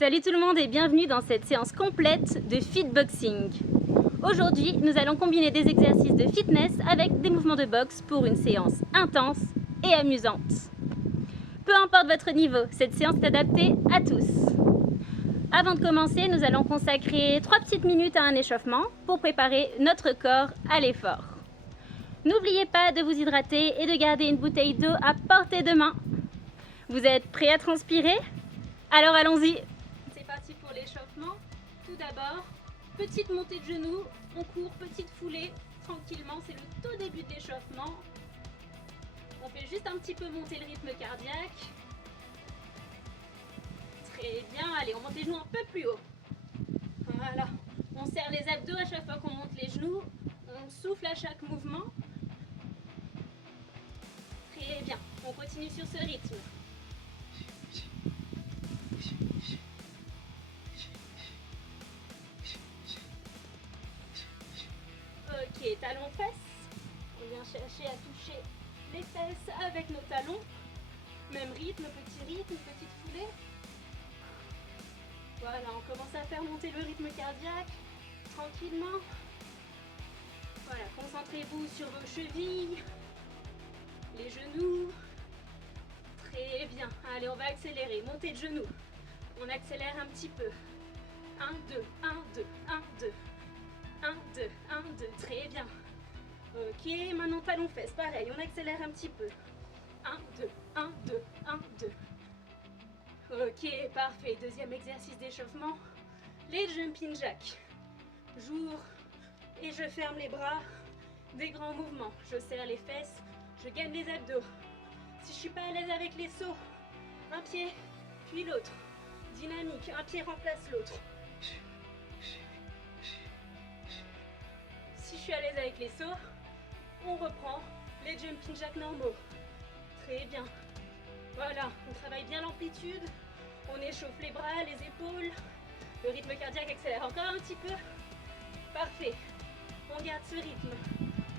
Salut tout le monde et bienvenue dans cette séance complète de fitboxing. Aujourd'hui, nous allons combiner des exercices de fitness avec des mouvements de boxe pour une séance intense et amusante. Peu importe votre niveau, cette séance est adaptée à tous. Avant de commencer, nous allons consacrer 3 petites minutes à un échauffement pour préparer notre corps à l'effort. N'oubliez pas de vous hydrater et de garder une bouteille d'eau à portée de main. Vous êtes prêts à transpirer? Alors allons-y! C'est parti pour l'échauffement. Tout d'abord, petite montée de genoux, on court, petite foulée, tranquillement, c'est le tout début de l'échauffement. On fait juste un petit peu monter le rythme cardiaque. Très bien, allez, on monte les genoux un peu plus haut. Voilà, on serre les abdos à chaque fois qu'on monte les genoux, on souffle à chaque mouvement. Très bien, on continue sur ce rythme. Ok, talons fesses. On vient chercher à toucher les fesses avec nos talons. Même rythme, petit rythme, petite foulée. Voilà, on commence à faire monter le rythme cardiaque tranquillement. Voilà, concentrez-vous sur vos chevilles, les genoux. Très bien. Allez, on va accélérer. Montée de genoux. On accélère un petit peu. 1, 2, 1, 2, 1, 2. 1, 2, 1, 2. Très bien. Ok, maintenant talons fesses. Pareil, on accélère un petit peu. 1, 2, 1, 2, 1, 2. Ok, parfait. Deuxième exercice d'échauffement. Les jumping jacks. J'ouvre et je ferme les bras. Des grands mouvements. Je serre les fesses. Je gaine les abdos. Si je suis pas à l'aise avec les sauts, un pied, puis l'autre. Dynamique, un pied remplace l'autre. Si je suis à l'aise avec les sauts, on reprend les jumping jacks normaux. Très bien. Voilà, on travaille bien l'amplitude. On échauffe les bras, les épaules. Le rythme cardiaque accélère encore un petit peu. Parfait. On garde ce rythme.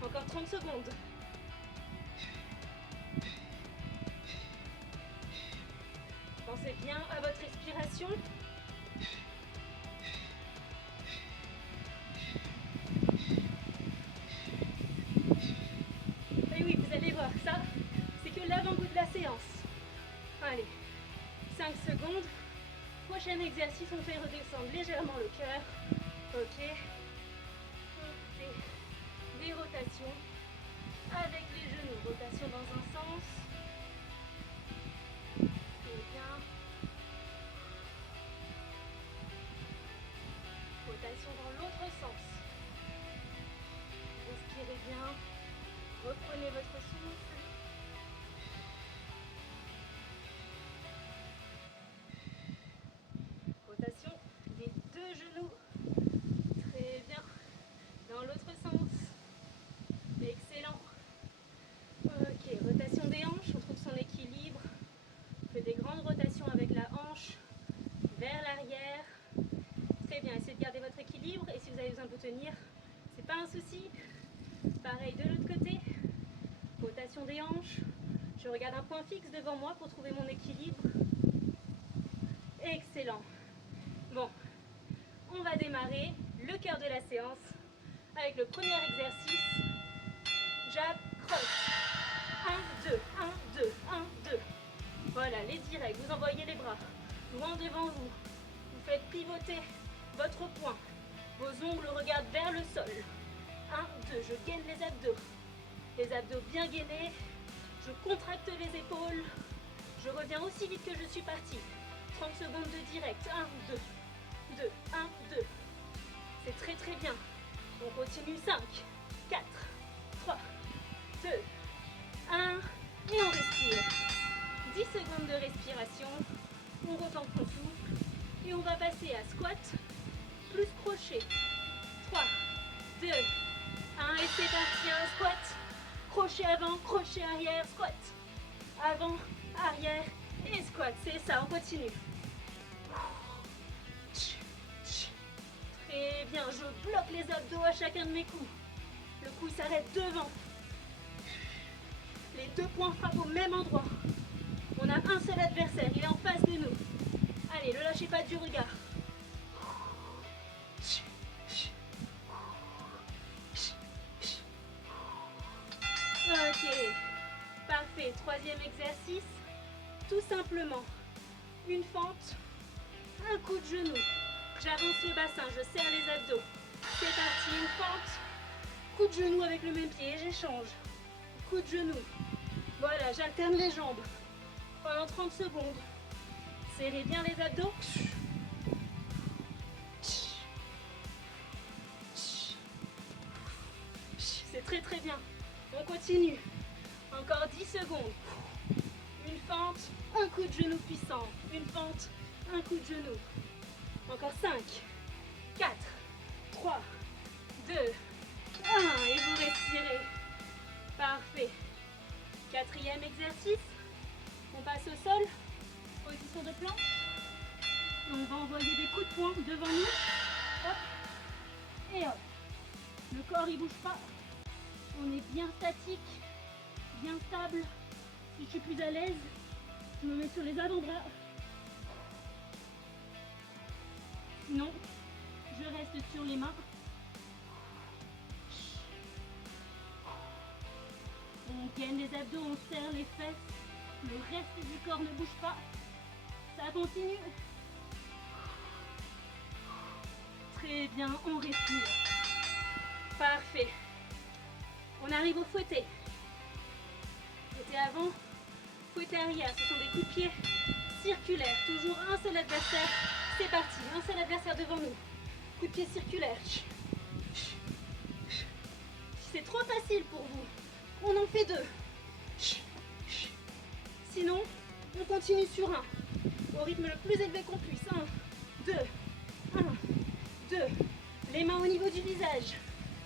Encore 30 secondes. Pensez bien à votre respiration. Et oui, vous allez voir, ça, c'est que l'avant-goût de la séance. Allez, 5 secondes. Prochain exercice, on fait redescendre légèrement le cœur. Ok. Des rotations avec les genoux. Rotation dans un sens. Très bien. Rotation dans l'autre sens. Respirez bien. Reprenez votre souffle. Rotation des deux genoux. Très bien. Dans l'autre sens. Excellent. Ok, rotation des hanches. On trouve son équilibre. On fait des grandes rotations avec la hanche vers l'arrière. Très bien, essayez de garder votre équilibre et si vous avez besoin de vous tenir, c'est pas un souci. Pareil de l'autre côté, rotation des hanches. Je regarde un point fixe devant moi pour trouver mon équilibre. Excellent. Bon, on va démarrer le cœur de la séance avec le premier exercice. Jab, cross. 1, 2, 1, 2, 1, 2. Voilà, les directs, vous envoyez les bras loin devant vous. Vous faites pivoter votre poing. Vos ongles regardent vers le sol. 1, 2, je gaine les abdos. Les abdos bien gainés. Je contracte les épaules. Je reviens aussi vite que je suis partie. 30 secondes de direct. 1, 2, 2, 1, 2. C'est très très bien. On continue. 5, 4, 3, 2, 1. Et on respire. 10 secondes de respiration. On retente son souffle. Et on va passer à squat plus crochet. 3, 2, 1. Et c'est parti, un squat. Crochet avant, crochet arrière, squat. Avant, arrière et squat. C'est ça, on continue. Très bien, je bloque les abdos à chacun de mes coups. Le coup s'arrête devant. Les deux poings frappent au même endroit. On a un seul adversaire, il est en face de nous. Allez, le lâcher lâchez pas du regard. Ok, parfait. Troisième exercice, tout simplement une fente, un coup de genou. J'avance le bassin, je serre les abdos. C'est parti, une fente, coup de genou avec le même pied, j'échange. Coup de genou. Voilà, j'alterne les jambes pendant 30 secondes. Serrez bien les abdos. C'est très très bien. On continue. Encore 10 secondes. Une fente, un coup de genou puissant. Une fente, un coup de genou. Encore 5, 4, 3, 2, 1. Et vous respirez. Parfait. Quatrième exercice. On passe au sol. Position de planche. On va envoyer des coups de poing devant nous. Hop. Et hop. Le corps il bouge pas. On est bien statique, bien stable. Si je suis plus à l'aise, je me mets sur les avant-bras. Sinon, je reste sur les mains. On gaine les abdos, on serre les fesses. Le reste du corps ne bouge pas. Ça continue. Très bien, on respire. Parfait. On arrive au fouetté. Fouetté avant, fouetté arrière. Ce sont des coups de pied circulaires. Toujours un seul adversaire. C'est parti. Un seul adversaire devant nous. Coup de pied circulaire. Si c'est trop facile pour vous, on en fait 2. Sinon, on continue sur 1. Au rythme le plus élevé qu'on puisse. 1, 2, 1, 2. Les mains au niveau du visage.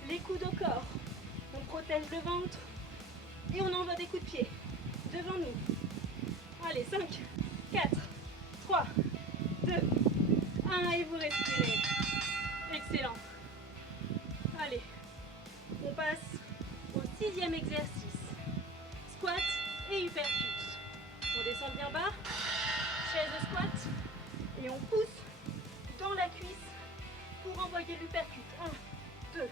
Les coudes au corps. On protège le ventre et on envoie des coups de pied devant nous. Allez, 5, 4, 3, 2, 1 et vous respirez. Excellent. Allez, on passe au 6e exercice. Squat et uppercut. On descend bien bas, chaise de squat et on pousse dans la cuisse pour envoyer l'uppercut. 1, 2,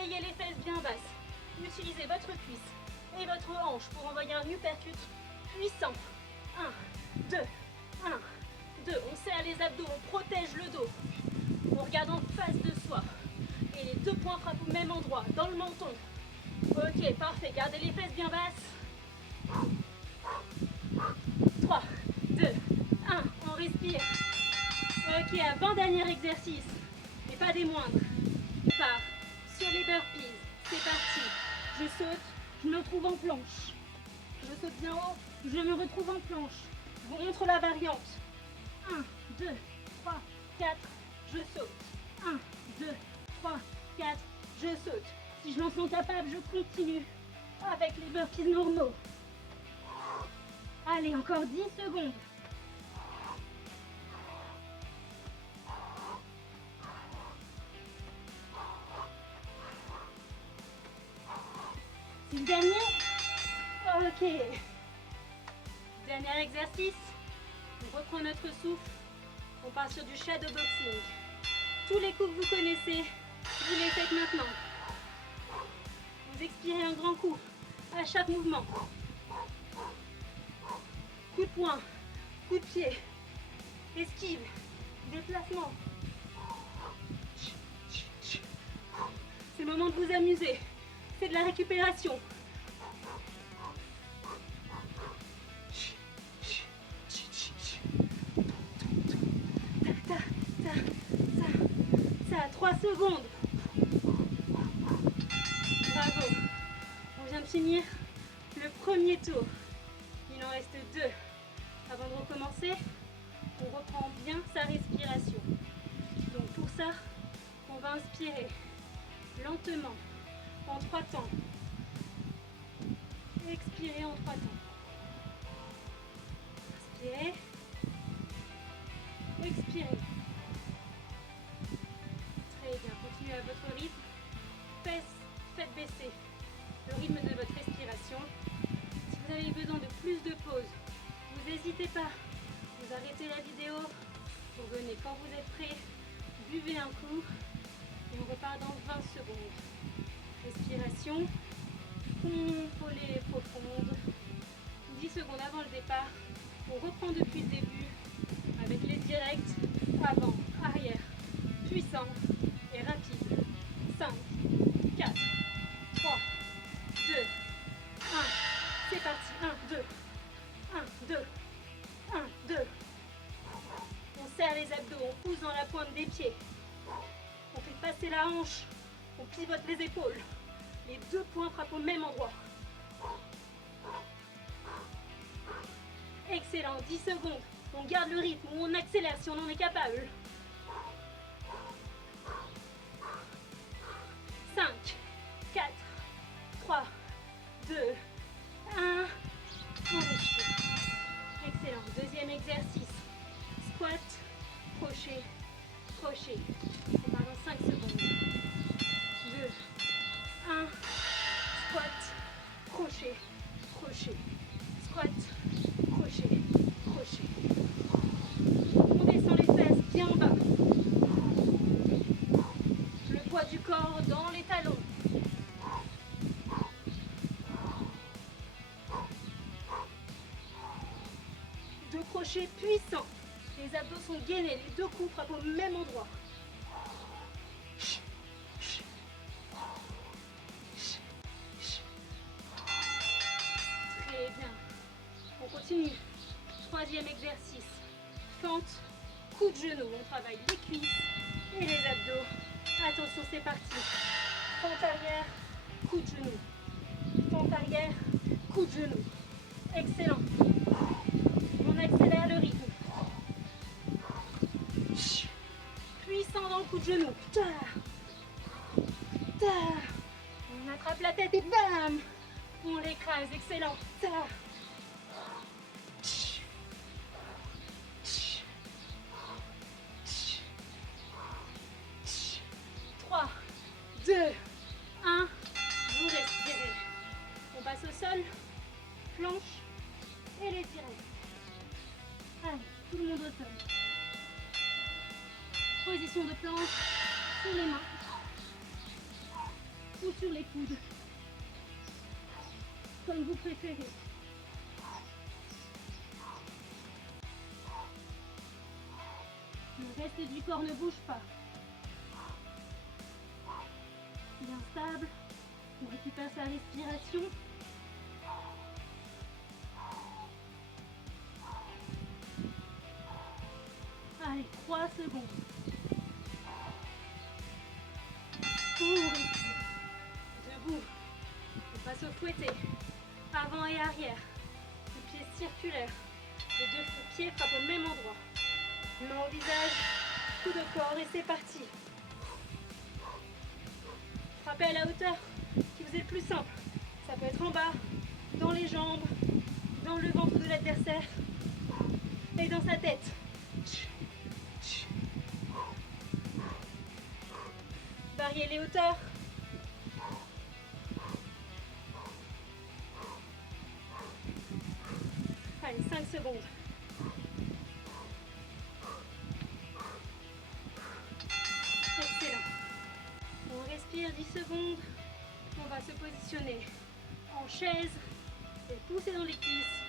ayez les fesses bien basses. Utilisez votre cuisse et votre hanche pour envoyer un uppercut puissant. 1, 2, 1, 2. On serre les abdos, on protège le dos. On regarde en face de soi. Et les 2 poings frappent au même endroit, dans le menton. Ok, parfait. Gardez les fesses bien basses. 3, 2, 1. On respire. Ok, avant-dernier exercice, mais pas des moindres. On part sur les burpees. C'est parti. Je saute, je me retrouve en planche. Je saute bien haut, je me retrouve en planche. Je vous montre la variante. 1, 2, 3, 4, je saute. 1, 2, 3, 4, je saute. Si je m'en sens capable, je continue avec les burpees normaux. Allez, encore 10 secondes. C'est le dernier. Ok. Dernier exercice. On reprend notre souffle. On part sur du shadow boxing. Tous les coups que vous connaissez, vous les faites maintenant. Vous expirez un grand coup à chaque mouvement. Coup de poing, coup de pied, esquive, déplacement. C'est le moment de vous amuser. C'est de la récupération. Ça, 3 secondes. Bravo. On vient de finir le premier tour. Il en reste 2. Avant de recommencer, on reprend bien sa respiration. Donc pour ça, on va inspirer lentement en 3 temps. Expirez en 3 temps. Inspirez. Expirez. Très bien, continuez à votre rythme. Faites baisser le rythme de votre respiration. Si vous avez besoin de plus de pauses, vous n'hésitez pas. Vous arrêtez la vidéo pour venir buvez un coup et on repart dans 20 secondes. Respiration, contrôlée et profonde. 10 secondes avant le départ, on reprend depuis le début avec les directs, avant, arrière, puissant et rapide. 5, 4, 3, 2, 1. C'est parti. 1, 2, 1, 2, 1, 2. On serre les abdos, on pousse dans la pointe des pieds. On fait passer la hanche, on pivote les épaules. Les deux poings frappent au même endroit. Excellent, 10 secondes. On garde le rythme ou on accélère si on en est capable. 5, 4, 3, 2, 1. On respire. Excellent. Deuxième exercice. Squat, crochet, crochet. On part dans 5 secondes. 2, 1. Squat, crochet, crochet. Squat, crochet, crochet. On descend les fesses bien bas. Le poids du corps dans les talons. Deux crochets puissants. Les abdos sont gainés, les deux coups frappent au même endroit. Très bien. On continue. Troisième exercice. Fente, coup de genou. On travaille les cuisses et les abdos. Attention, c'est parti. Fente arrière, coup de genou. Fente arrière, coup de genou. Excellent. On accélère le rythme. Puissant dans le coup de genou. On attrape la tête et bam! On l'écrase. Excellent. 3, 2, 1. Vous respirez. On passe au sol, planche et les directs. Allez, tout le monde au sol. Position de planche sur les mains ou sur les coudes, comme vous préférez. Le reste du corps ne bouge pas. Bien stable. On récupère sa respiration. Allez, 3 secondes. On respire. Debout. On passe au fouetté. Avant et arrière. Les pieds circulaires. Les deux pieds frappent au même endroit. Main au visage. Coup de corps et c'est parti. Frappez à la hauteur qui vous est le plus simple. Ça peut être en bas, dans les jambes, dans le ventre de l'adversaire et dans sa tête. Variez les hauteurs. Allez, 5 secondes. Excellent. On respire 10 secondes. On va se positionner en chaise et pousser dans les cuisses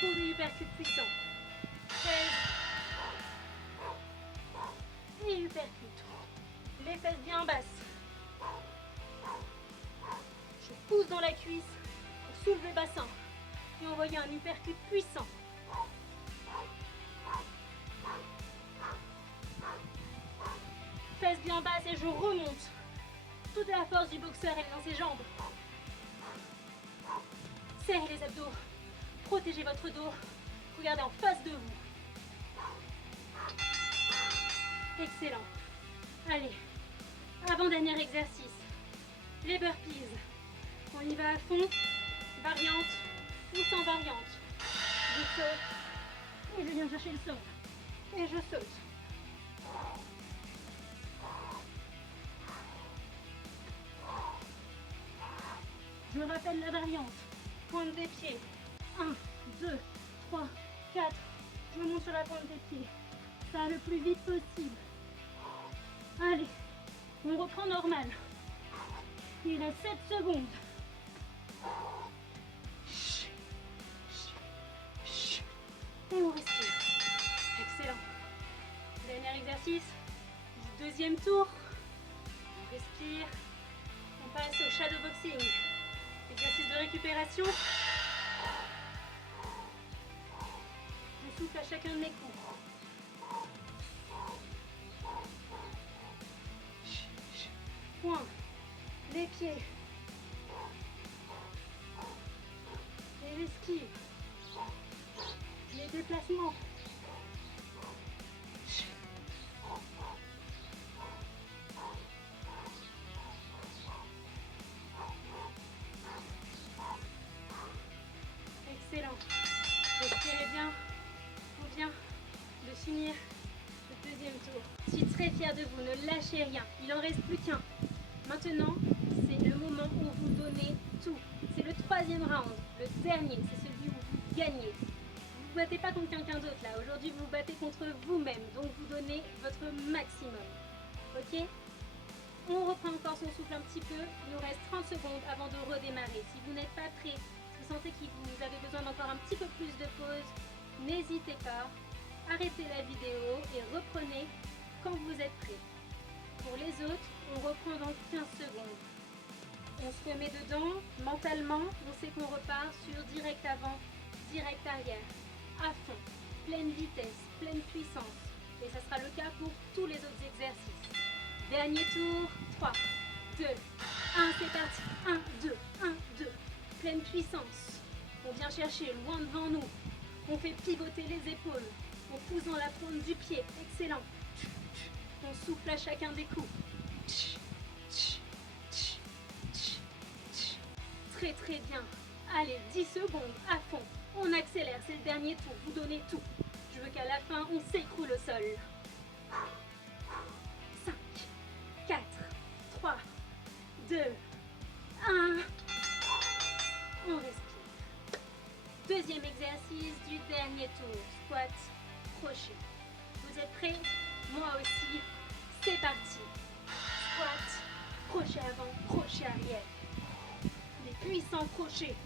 pour des uppercuts puissants. Chaise et uppercut. Les fesses bien basses. Je pousse dans la cuisse pour soulever le bassin et envoyer un uppercut puissant. Fesses bien basses et je remonte. Toute la force du boxeur est dans ses jambes. Serrez les abdos. Protégez votre dos. Regardez en face de vous. Excellent. Allez, avant-dernier exercice. Les burpees. On y va à fond. Variante ou sans variante. Je saute. Et je viens chercher le sol. Et je saute. Je rappelle la variante. Pointe des pieds. 1, 2, 3, 4. Je monte sur la pointe des pieds. Ça le plus vite possible. Allez, on reprend normal. Il reste 7 secondes. Et on respire. Excellent. Dernier exercice du deuxième tour. On respire. On passe au shadow boxing. Exercice de récupération. Je souffle à chacun de mes coups. Point, les pieds, et l'esquive, les déplacements. Excellent. Respirez bien. On vient de finir le deuxième tour. Je suis très fière de vous, ne lâchez rien. Il en reste plus qu'un. Maintenant, c'est le moment où vous donnez tout. C'est le troisième round, le dernier, c'est celui où vous gagnez. Vous ne vous battez pas contre quelqu'un d'autre là. Aujourd'hui, vous vous battez contre vous-même. Donc, vous donnez votre maximum. Ok? On reprend encore son souffle un petit peu. Il nous reste 30 secondes avant de redémarrer. Si vous n'êtes pas prêt, si vous sentez que vous avez besoin d'encore un petit peu plus de pause, n'hésitez pas. Arrêtez la vidéo et reprenez quand vous êtes prêt. Pour les autres, on reprend dans 15 secondes. On se remet dedans, mentalement, on sait qu'on repart sur direct avant, direct arrière, à fond, pleine vitesse, pleine puissance. Et ça sera le cas pour tous les autres exercices. Dernier tour, 3, 2, 1, c'est parti. 1, 2, 1, 2. Pleine puissance. On vient chercher loin devant nous. On fait pivoter les épaules en poussant la paume du pied. Excellent. On souffle à chacun des coups. Très très bien. Allez, 10 secondes à fond. On accélère, c'est le dernier tour. Vous donnez tout. Je veux qu'à la fin, on s'écroule au sol. 5, 4, 3, 2, 1. On respire. Deuxième exercice du dernier tour. Squat, crochet. Vous êtes prêts? Moi aussi. C'est parti. Squat, crochet avant, crochet arrière. Les puissants crochets.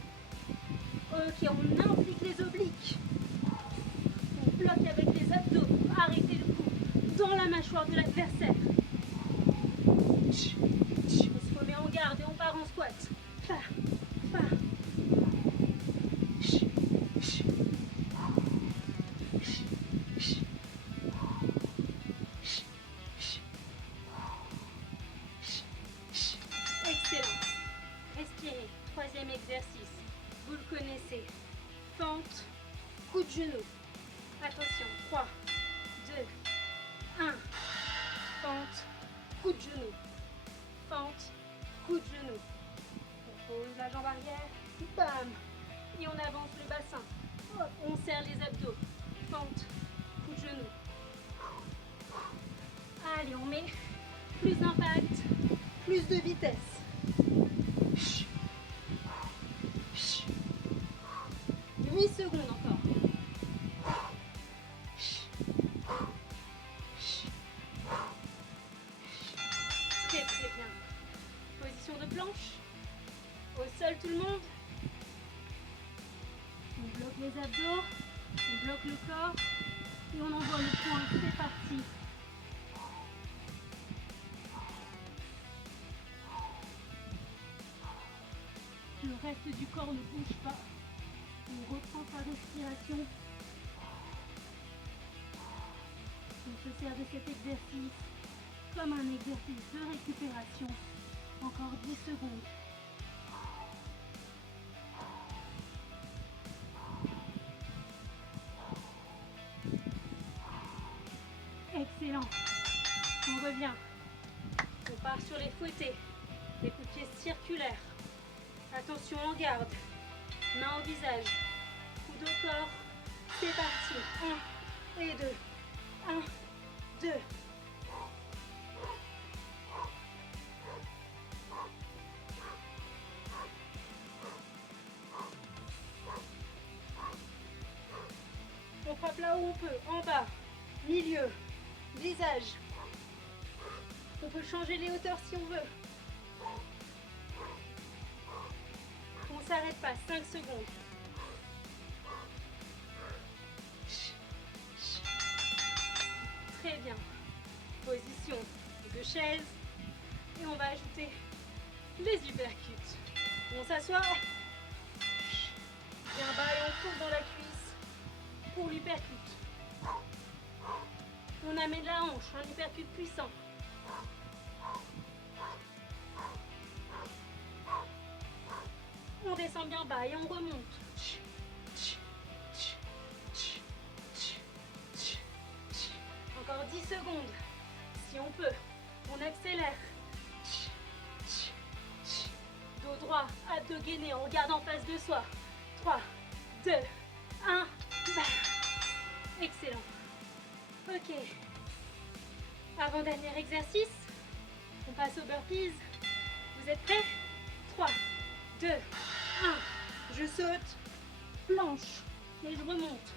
Ok, on implique les obliques. On bloque avec les abdos pour arrêter le coup dans la mâchoire de l'adversaire. On se remet en garde et on part en squat. Fa, fa. Excellent. Respirez. Troisième exercice. Vous le connaissez. Fente, coup de genou. Attention. 3, 2, 1. Fente, coup de genou. Fente, coup de genou. On pose la jambe arrière. Bam. Et on avance le bassin. Hop, on serre les abdos. Fente, coup de genou. Allez, on met plus d'impact, plus de vitesse. 8 secondes encore. Très très bien. Position de planche. Au sol tout le monde. On bloque les abdos, on bloque le corps et on envoie le point. C'est parti. Le reste du corps ne bouge pas. On reprend sa respiration. On se sert de cet exercice comme un exercice de récupération. Encore 10 secondes. Excellent. On revient. On part sur les fouettés. Les coups de pied circulaires. Attention en garde. Main au visage. Coude au corps. C'est parti. 1 et 2. 1, 2. On frappe là où on peut. En bas. Milieu. Visage. On peut changer les hauteurs si on veut. On ne s'arrête pas, 5 secondes. Très bien. Position de chaise. Et on va ajouter les uppercuts. On s'assoit. Bien bas et on pousse dans la cuisse pour l'uppercut. On amène la hanche, un uppercut puissant. On descend bien bas et on remonte. Encore 10 secondes. Si on peut, on accélère. Dos droit, abdos gainés, on regarde en face de soi. 3, 2, 1. Excellent. Ok. Avant-dernier exercice. On passe aux burpees. Vous êtes prêts? 3, 2, 1. Je saute, planche. Et je remonte.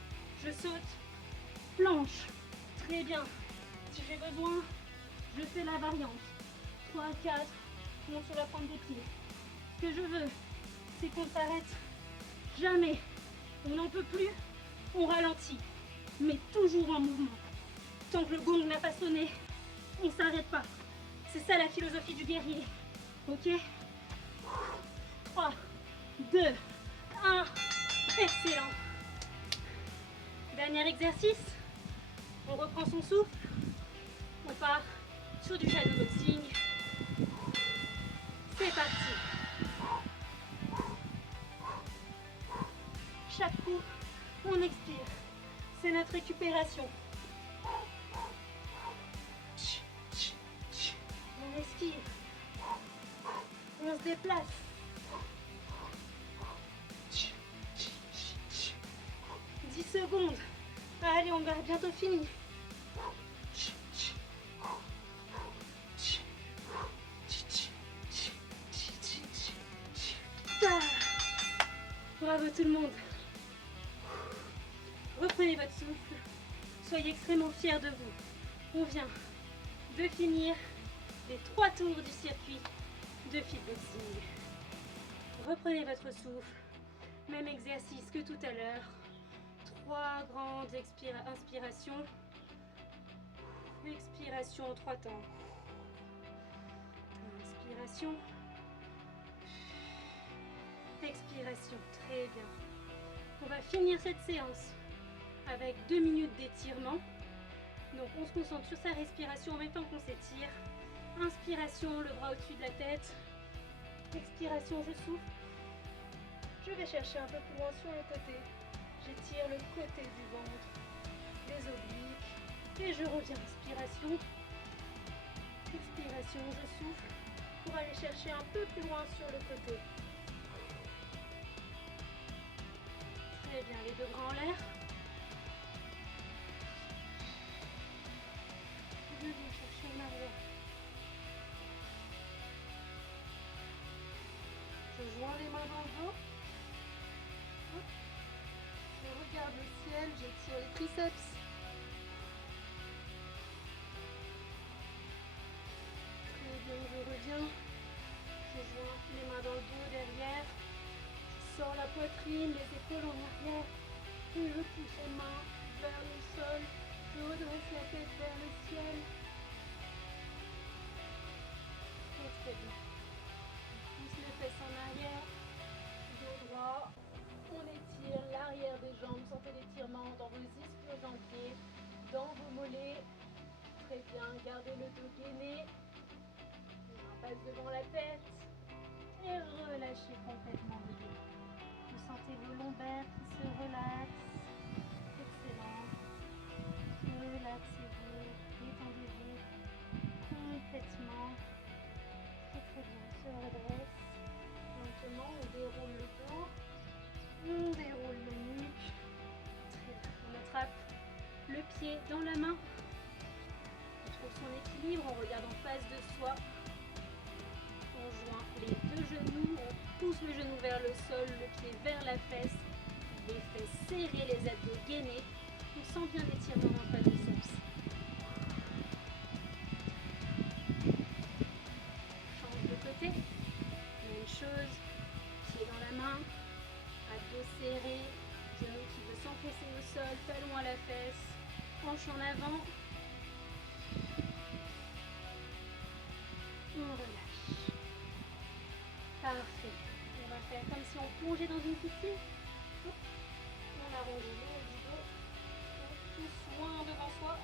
Je saute, planche. Très bien. Si j'ai besoin, je fais la variante. 3, 4, je monte sur la pointe des pieds. Ce que je veux, c'est qu'on s'arrête jamais. On n'en peut plus, on ralentit. Mais toujours en mouvement. Tant que le gong n'a pas sonné, on ne s'arrête pas. C'est ça la philosophie du guerrier. Ok? 3, 2, 1. Excellent. Dernier exercice. On reprend son souffle. On part sur du shadowboxing. C'est parti. Chaque coup, on expire. C'est notre récupération. On esquive. On se déplace. 10 secondes. Allez, on va bientôt finir. Bravo tout le monde. Reprenez votre souffle. Soyez extrêmement fiers de vous. On vient de finir les 3 tours du circuit de fitboxing. Reprenez votre souffle. Même exercice que tout à l'heure. 3 grandes inspirations. Expiration en 3 temps. Inspiration. Expiration. Très bien. On va finir cette séance avec 2 minutes d'étirement. Donc on se concentre sur sa respiration en même temps qu'on s'étire. Inspiration, le bras au-dessus de la tête. Expiration, je souffle. Je vais chercher un peu plus loin sur le côté. J'étire le côté du ventre, les obliques. Et je reviens. Inspiration. Expiration, je souffle pour aller chercher un peu plus loin sur le côté. Très bien, les 2 bras en l'air. Je viens chercher en arrière. Je joins les mains dans le dos. Je regarde le ciel, j'étire les triceps. Très bien, je reviens. Je joins les mains dans le dos, derrière. Je sors la poitrine, les épaules en arrière. Et je pousse les mains vers le sol. Je redresse la tête vers le ciel. Très bien. On pousse les fesses en arrière. Dos droit. On étire l'arrière des jambes. Sentez l'étirement dans vos ischio-jambiers, dans vos mollets. Très bien. Gardez le dos gainé. Les mains passent devant la tête. Et relâchez complètement le dos. Vous sentez vos lombaires qui se relaxent. Excellent. Relaxez-vous. Détendez-vous complètement. Très bien. On se redresse. Lentement, on déroule le dos. On déroule le nuque. Très bien. On attrape le pied dans la main. On trouve son équilibre. On regarde en face de soi. On joint les 2 genoux. On pousse le genou vers le sol, le pied vers la fesse. Les fesses serrées, les abdos gainés. On sent bien l'étirement dans le quadriceps. talon à la fesse, hanche en avant. On relâche. Parfait. On va faire comme si on plongeait dans une piscine. On arrondit le haut du dos. On pousse loin devant soi.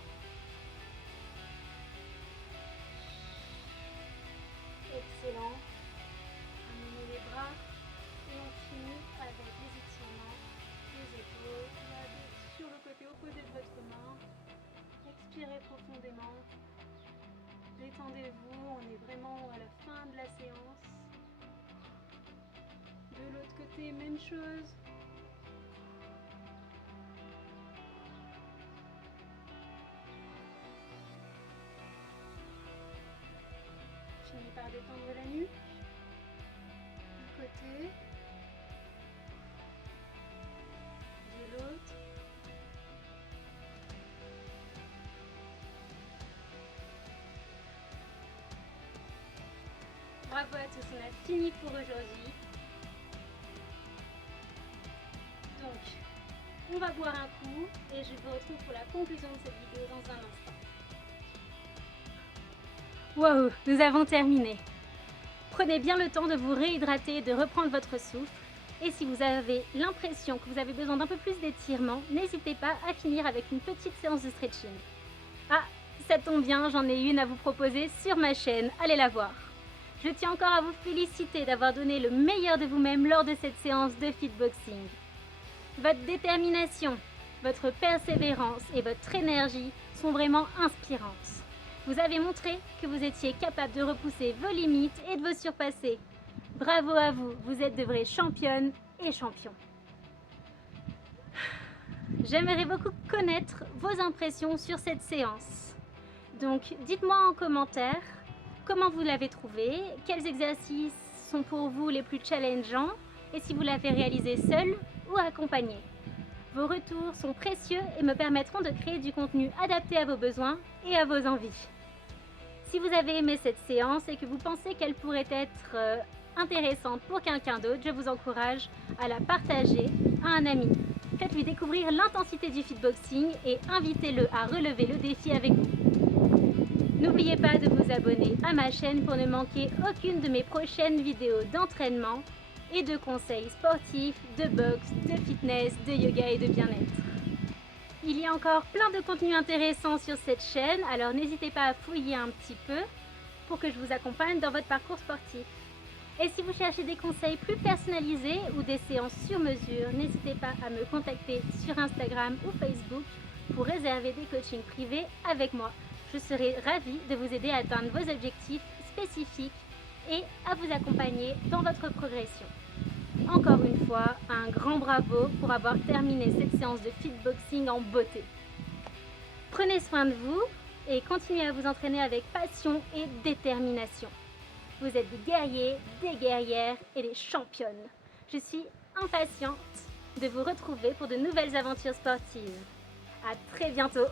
Excellent. Amenez les bras et on finit avec les étirements des épaules. Regardez sur le côté opposé de votre main. Expirez profondément. Détendez-vous, on est vraiment à la fin de la séance. De l'autre côté, même chose. Finis par détendre la nuque. Un côté. De l'autre. Bravo à tous, on a fini pour aujourd'hui. Donc, on va boire un coup et je vous retrouve pour la conclusion de cette vidéo dans un instant. Wow, nous avons terminé. Prenez bien le temps de vous réhydrater et de reprendre votre souffle. Et si vous avez l'impression que vous avez besoin d'un peu plus d'étirement, n'hésitez pas à finir avec une petite séance de stretching. Ah, ça tombe bien, j'en ai une à vous proposer sur ma chaîne, allez la voir. Je tiens encore à vous féliciter d'avoir donné le meilleur de vous-même lors de cette séance de fitboxing. Votre détermination, votre persévérance et votre énergie sont vraiment inspirantes. Vous avez montré que vous étiez capable de repousser vos limites et de vous surpasser. Bravo à vous, vous êtes de vraies championnes et champions. J'aimerais beaucoup connaître vos impressions sur cette séance. Donc dites-moi en commentaire comment vous l'avez trouvé, quels exercices sont pour vous les plus challengeants et si vous l'avez réalisé seul ou accompagné. Vos retours sont précieux et me permettront de créer du contenu adapté à vos besoins et à vos envies. Si vous avez aimé cette séance et que vous pensez qu'elle pourrait être intéressante pour quelqu'un d'autre, je vous encourage à la partager à un ami. Faites-lui découvrir l'intensité du fitboxing et invitez-le à relever le défi avec vous. N'oubliez pas de vous abonner à ma chaîne pour ne manquer aucune de mes prochaines vidéos d'entraînement et de conseils sportifs, de boxe, de fitness, de yoga et de bien-être. Il y a encore plein de contenus intéressants sur cette chaîne, alors n'hésitez pas à fouiller un petit peu pour que je vous accompagne dans votre parcours sportif. Et si vous cherchez des conseils plus personnalisés ou des séances sur mesure, n'hésitez pas à me contacter sur Instagram ou Facebook pour réserver des coachings privés avec moi. Je serai ravie de vous aider à atteindre vos objectifs spécifiques et à vous accompagner dans votre progression. Encore une fois, un grand bravo pour avoir terminé cette séance de fitboxing en beauté. Prenez soin de vous et continuez à vous entraîner avec passion et détermination. Vous êtes des guerriers, des guerrières et des championnes. Je suis impatiente de vous retrouver pour de nouvelles aventures sportives. À très bientôt!